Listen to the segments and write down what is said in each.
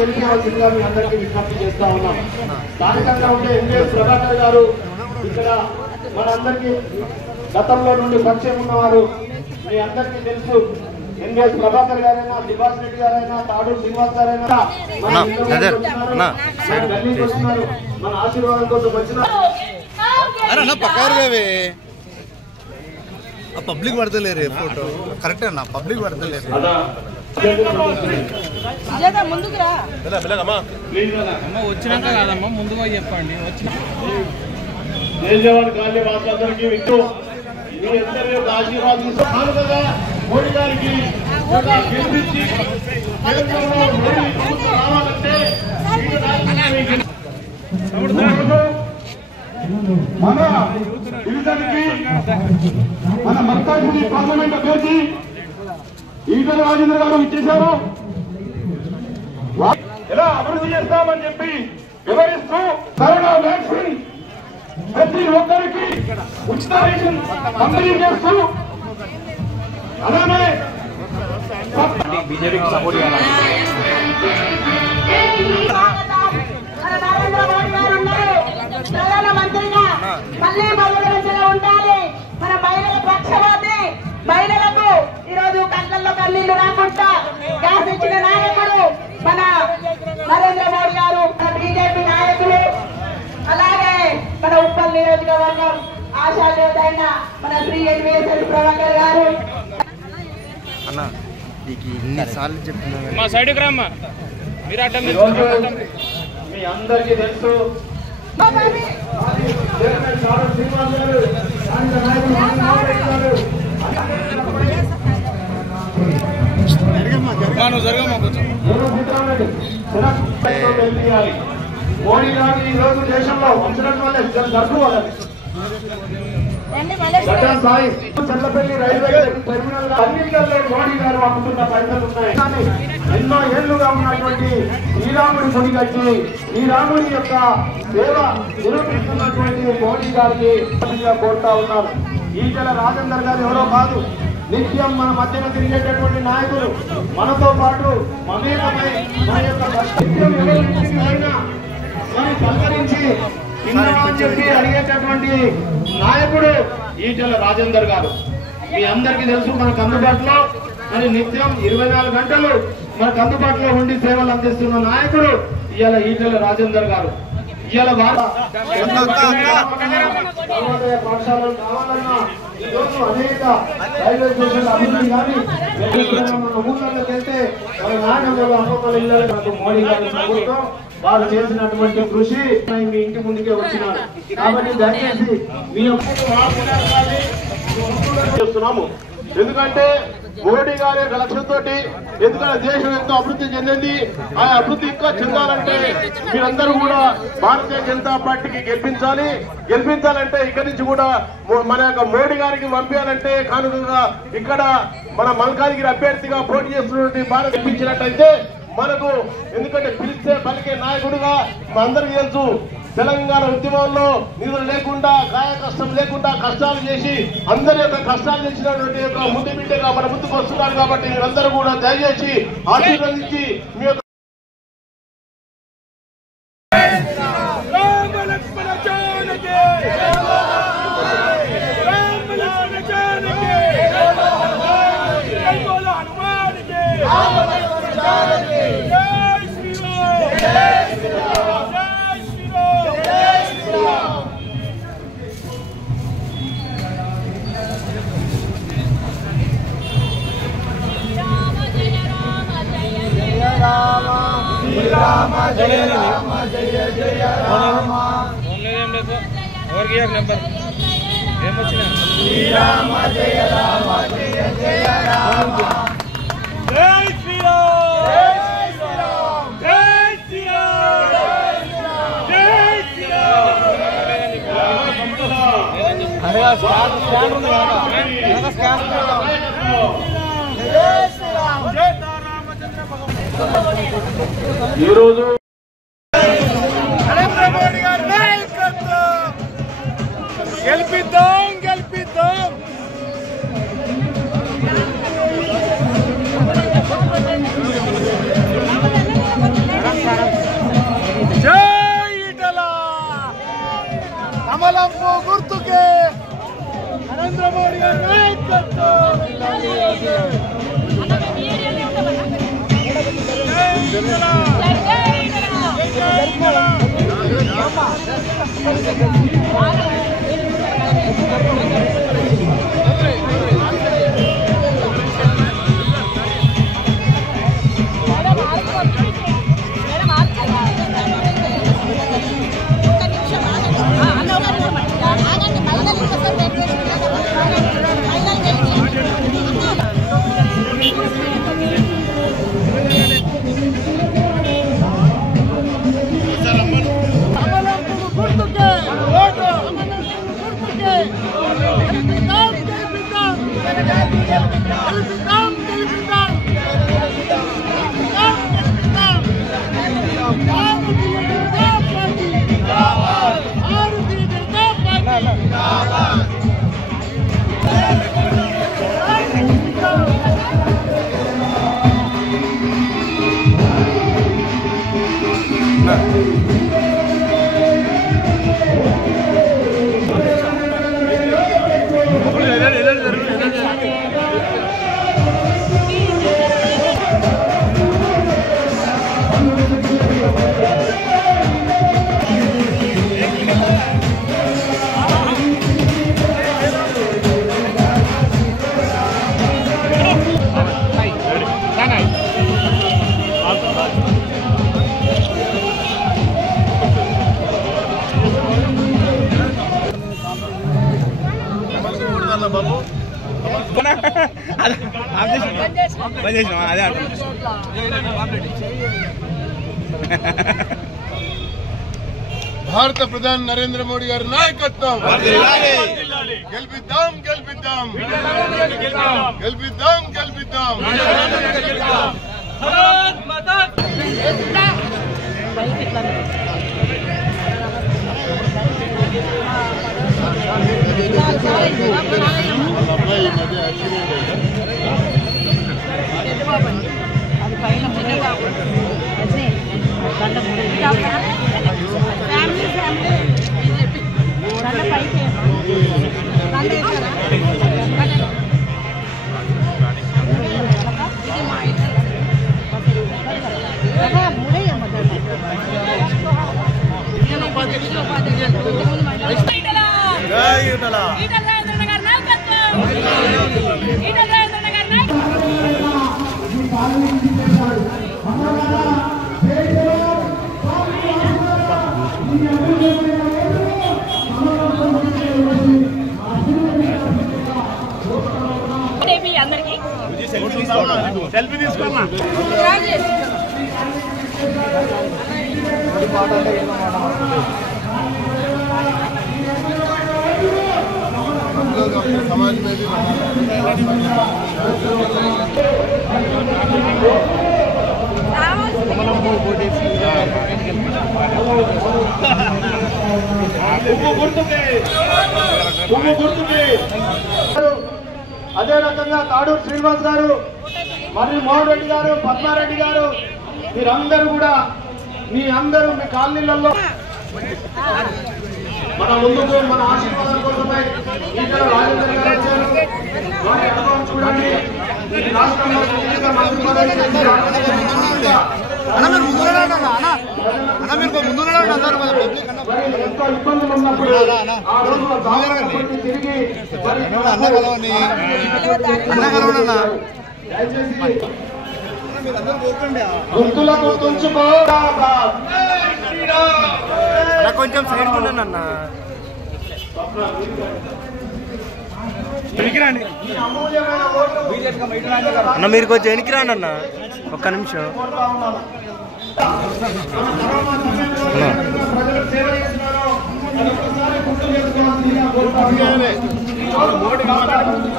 తెలియవలసిందిగా మీ అందరికీ విజ్ఞప్తి చేస్తా ఉన్నాం. స్థానికంగా ఉండే ఎన్ఎస్ ప్రభాకర్ గారు ఇక్కడ మనందరికీ గతంలో నుండి పరిచయం ఉన్నవారు. మీ అందరికీ తెలుసు, ఎన్ఎస్ ప్రభాకర్ గారైనా, దివాస్ రెడ్డి గారైనా, తాడూరు శ్రీనివాస్ గారైనా గల్లీకి వస్తున్నారు. మన ఆశీర్వాదం కోసం వచ్చినారు. పబ్లిక్ పడతలేరు ఫోటో కరెక్ట్ అన్న, పబ్లిక్ పడతలేరు. వచ్చినాక కాదమ్మా, ముందుగా చెప్పండి. మోడీ గారికి మన డివిజన్కి మన మల్కాజ్గిరి పార్లమెంట్ అభ్యర్థి ఈటల రాజేంద్ర గారు ఇచ్చేశారు. ఎలా అభివృద్ధి చేస్తామని చెప్పి వివరిస్తూ కరోనా వ్యాక్సిన్ ప్రతి ఒక్కరికి ఉచిత రేషన్ పంపిణీ చేస్తూ అలానే బీజేపీకి సపోర్ట్ చేయాలి. ప్రధానమంత్రిగా మళ్ళీ మహిళల మధ్యలో ఉండాలి. మన మహిళల పక్షపాతి, మహిళలకు ఈరోజు కళ్ళల్లో కన్నీళ్లు రాకుండా గ్యాస్ ఇచ్చిన నాయకుడు మన నరేంద్ర మోడీ గారు, మన బీజేపీ నాయకులు, అలాగే మన ఉప్పల్ నియోజకవర్గం ఆశాదేవతైన మన శ్రీ ఎన్వీఎస్ఎల్ ప్రభాకర్ గారు. ఇన్నిసార్లు చెప్తున్నా మా సైడ్ గ్రామ మీ అందరికీ తెలుసు, మోడీ గారు ఈ రోజు దేశంలో వంచడం వల్ల జరుపుకోవాలి. చల్లపల్లి రైల్వే టెర్మినల్ అన్నింటిలో మోడీ గారు అమ్ముతున్న పైసలు ఉన్నాయి. కానీ ఎన్నో ఏళ్లుగా ఉన్నటువంటి శ్రీరాముడి గుడి కట్టి శ్రీరాముడి యొక్క సేవ నిరూపిస్తున్నటువంటి మోడీ గారికి కోరుతా ఉన్నారు. ఈటల రాజేందర్ గారు ఎవరో కాదు, నిత్యం మన మధ్యన తిరిగేటటువంటి నాయకులు, మనతో పాటు మమేకమై మన యొక్క నిత్యం మనం పలకరించి చెప్పి అడిగేటటువంటి నాయకుడు ఈటల రాజేందర్ గారు. మీ అందరికీ తెలుసు, మనకు అందుబాటులో మరి నిత్యం 24 గంటలు మనకు అందుబాటులో ఉండి సేవలు అందిస్తున్న నాయకుడు ఇవాళ ఈటల రాజేందర్ గారు. ఇవాళ పాఠశాలలు కావాలన్నా ఈరోజు అనేక రైల్వే స్టేషన్ల అభివృద్ధి కానీ ఊళ్ళకి వెళ్తే మన నాయకులు అమ్మమ్మల ఇళ్ళకు మోడీ గారి ప్రభుత్వం వారు చేసినటువంటి కృషి మీ ఇంటి ముందుకే వచ్చినారు. కాబట్టి దయచేసి మీ చేస్తున్నాము. ఎందుకంటే మోడీ గారి లక్ష్యంతో, ఎందుకంటే దేశం ఎంతో అభివృద్ధి చెందింది. ఆ అభివృద్ధి ఇంకా చెందాలంటే మీరందరూ కూడా భారతీయ జనతా పార్టీకి గెలిపించాలంటే ఇక్కడి నుంచి కూడా మన యొక్క మోడీ గారికి పంపించాలంటే కానుకగా ఇక్కడ మన మల్కాజ్గిరి అభ్యర్థిగా పోటీ చేస్తున్నటువంటి భారత్ గెలిపించినట్టయితే మనకు, ఎందుకంటే పిలిస్తే పలికే నాయకుడుగా అందరికీ తెలుసు, తెలంగాణ ఉద్యమంలో నిధులు లేకుండా, కాయ కష్టం లేకుండా కష్టాలు చేసి అందరి యొక్క కష్టాలు చేసినటువంటి యొక్క ముందు బిడ్డగా మన ముందుకు వస్తున్నారు. కాబట్టి మీరందరూ కూడా దయచేసి ఆశీర్వదించి మీ యొక్క जय राम जय जय राम नंबर श्री राम जय राम जय जय राम जय श्री राम जय श्री राम जय श्री राम जय श्री राम ఈరోజు నరేంద్ర మోడీ గారి నాయకత్వం గెలిపిద్దాం గెలిపిద్దాం. జై ఈటల కమలంపు గుర్తుకే నరేంద్ర మోడీ గారి నాయకత్వం. భారత ప్రధాని నరేంద్ర మోడీ గారి నాయకత్వం గెలిపిద్దాం గెలిపిద్దాం గెలిపిద్దాం గెలిపిద్దాం. సెల్ఫీ తీసుకోమా. समाज में भी అదే రకంగా తాడూరు శ్రీనివాస్ గారు మరియు మోహన్ రెడ్డి గారు పద్మారెడ్డి గారు మీరందరూ కూడా మీ కాలనీలలో మన ముందుకు మన ఆశీర్వాదం కోసమై ఈటల రాజేందర్ గారు వచ్చారు. వారి అనుభవం చూడండి. ఈ రాష్ట్రంలో మంత్రి పదవి ఎంతో ఇబ్బందులు ఉన్నప్పుడు ఆ రోజు తిరిగి గుర్తులకు తుంచుకో కొంచెం సైడ్ ఉన్నాను అన్న. అన్న మీరు కొంచెం వెనక్కి రాండి అన్న, ఒక్క నిమిషం. ప్రజలకు సేవ చేస్తున్నారో అదొకసారి గుర్తు చేసుకోవాల్సిందిగా కోరుతా ఉన్నాను.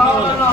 కావాలన్నా